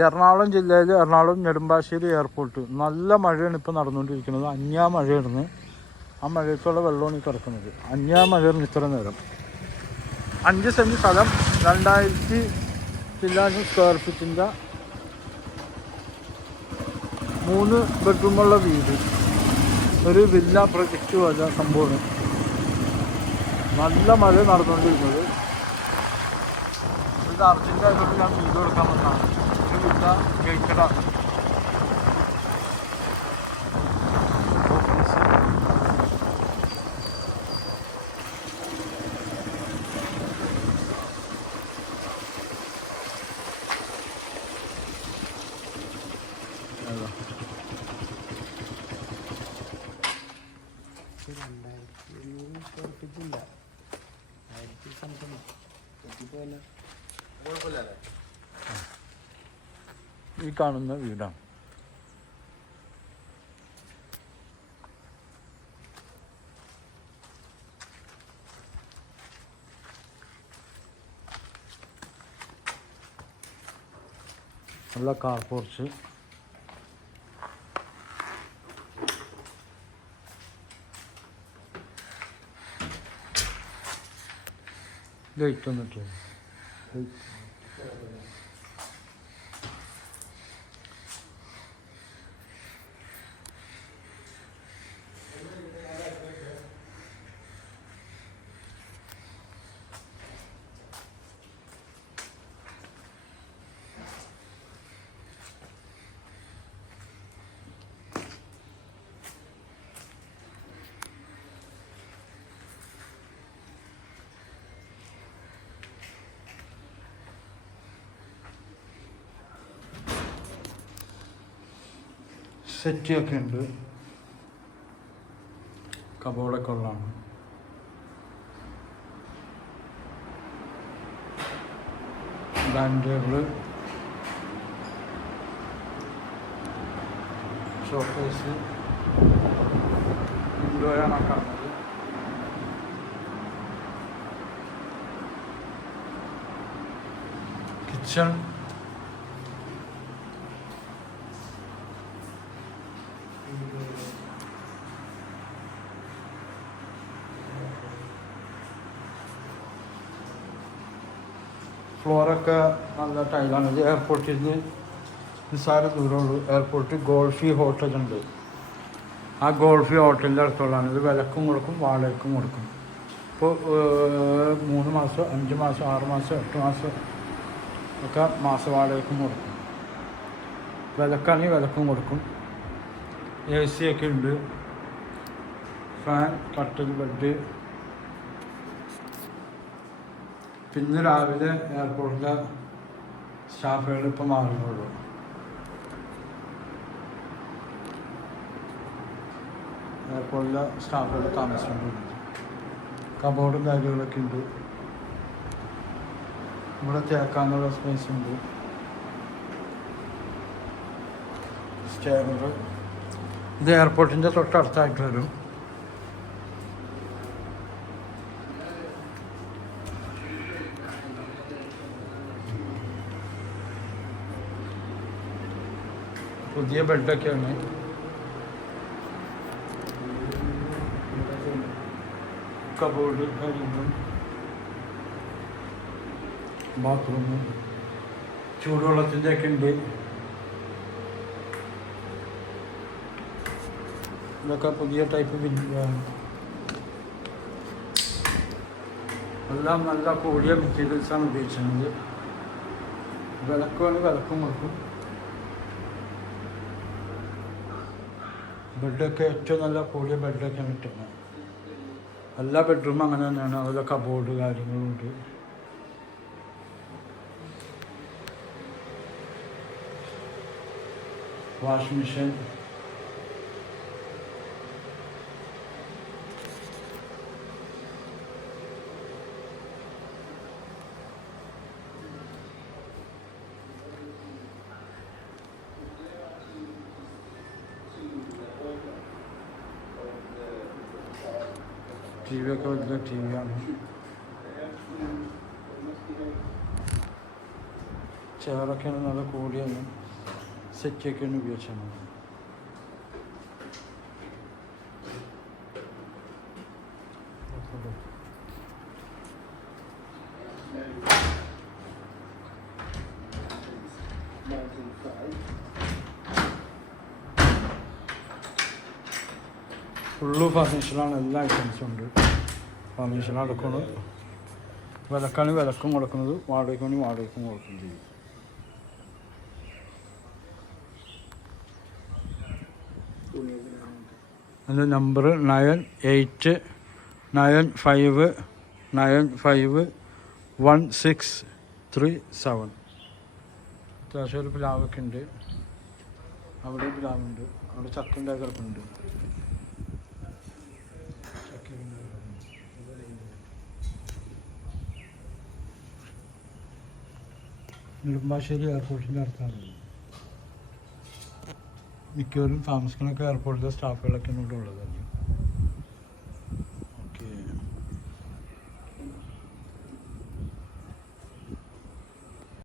എറണാകുളം ജില്ലയിൽ എറണാകുളം നെടുമ്പാശ്ശേരി എയർപോർട്ട് നല്ല മഴയാണ് ഇപ്പോൾ നടന്നുകൊണ്ടിരിക്കുന്നത്. അന്യാ മഴയായിരുന്നു. ആ മഴയത്തുള്ള വെള്ളമാണ് ഈ കിടക്കുന്നത്. അന്യാ മഴയായിരുന്നു ഇത്ര നേരം. 5 സെൻറ്റ് സ്ഥലം 2000 ചില്ലാനും സ്ക്വയർ ഫീറ്റിൻ്റെ 3 ബെഡ്റൂമുള്ള വീട്, ഒരു വില്ല പ്രൊജക്റ്റ് പോലെ സംഭവമാണ്. നല്ല മഴ നടന്നുകൊണ്ടിരുന്നത്. ഇത് അർജൻറ്റ് ആയതുകൊണ്ട് ഞാൻ വീഡിയോ എടുക്കാൻ വന്നതാണ്. ഒരു വില്ല ഗേറ്റഡാണ്. ഈ കാണുന്ന വീടാണ്. നല്ല കാർ പോർച്ച്, ഗേറ്റ് വന്നിട്ട് സെറ്റിയൊക്കെ ഉണ്ട്. കബോർഡൊക്കെ ഉള്ളതാണ്. ഡൈനിങ് ടേബിള്, ഷോക്കേസ്, വിൻഡോയാണ് കാണുന്നത്. കിച്ചൺ, ഫ്ലോറൊക്കെ നല്ല ടൈലാണ്. ഇത് എയർപോർട്ടിൽ നിന്ന് നിസ്സാര ദൂരമുള്ളൂ. എയർപോർട്ടിൽ ഗോൾഫി ഹോട്ടലുണ്ട്. ആ ഗോൾഫി ഹോട്ടലിൻ്റെ അടുത്തുള്ളതാണ്. ഇത് വിലക്കും കൊടുക്കും, വാടകയ്ക്കും കൊടുക്കും. ഇപ്പോൾ 3 മാസം, 5 മാസം, 6 മാസം, 8 മാസം ഒക്കെ മാസവാടകയ്ക്കും കൊടുക്കും. വിലക്കാണെങ്കിൽ വിലക്കും കൊടുക്കും. AC ഒക്കെ ഉണ്ട്. ഫാൻ, കട്ടിൽ, ബെഡ്. പിന്നെ രാവിലെ എയർപോർട്ടിലെ സ്റ്റാഫുകൾ ഇപ്പം മാറുന്നുള്ളൂ. എയർപോർട്ടിലെ സ്റ്റാഫുകൾ താമസിക്കുന്നുണ്ട്. കബോർഡും കാര്യങ്ങളൊക്കെ ഉണ്ട്. ഇവിടെ തേക്കാനുള്ള സ്പേസ് ഉണ്ട്. സ്റ്റെയർ. ഇത് എയർപോർട്ടിൻ്റെ തൊട്ടടുത്തായിട്ട് വരും. പുതിയ ബെഡൊക്കെയാണ്. കബോർഡ്, കാര്യങ്ങളും, ബാത്റൂം, ചൂടുവെള്ളത്തിൻ്റെ ഒക്കെ ഉണ്ട്. ഇതൊക്കെ പുതിയ ടൈപ്പ് വിൻഡോയാണ്. എല്ലാം നല്ല കൂടിയ മെറ്റീരിയൽസാണ് ഉപയോഗിക്കുന്നത്. വിലക്കുമാണ്, വിലക്കും കൊടുക്കും. ബെഡൊക്കെ ഏറ്റവും നല്ല കൂടിയ ബെഡൊക്കെയാണ് കിട്ടുന്നത്. എല്ലാ ബെഡ്റൂമും അങ്ങനെ തന്നെയാണ്. അതുപോലെ കബോർഡ് കാര്യങ്ങളുണ്ട്. വാഷിംഗ് മെഷീൻ, ടി വി ഒക്കെ വലിയ ടി വിയാണ്. ചെയറൊക്കെയാണ് നല്ല കൂടിയൊന്നും സെറ്റൊക്കെയാണ് ഉപയോഗിച്ചാൽ മതി. ഫുള്ള് ഫർണിച്ചറാണ്, എല്ലാ ഐറ്റംസും ഉണ്ട്. ഫർണിച്ചർ എടുക്കുന്നത് വിലക്കാണ് വിലക്കും കൊടുക്കുന്നത്, വാടകയ്ക്കാണ് വാടകയ്ക്കും കൊടുക്കുകയും ചെയ്യും. എൻ്റെ നമ്പർ 9895951637. അത്യാവശ്യം ഒരു പ്ലാവൊക്കെ ഉണ്ട്, അവിടെ പ്ലാവുണ്ട്, അവിടെ ചക്കൻ്റെ കിടപ്പുണ്ട്. നെടുമ്പാശ്ശേരി എയർപോർട്ടിൻ്റെ അടുത്താണ്. മിക്കവരും താമസിക്കുന്നൊക്കെ എയർപോർട്ടിലെ സ്റ്റാഫുകളൊക്കെ ഇവിടെ ഉള്ളത്.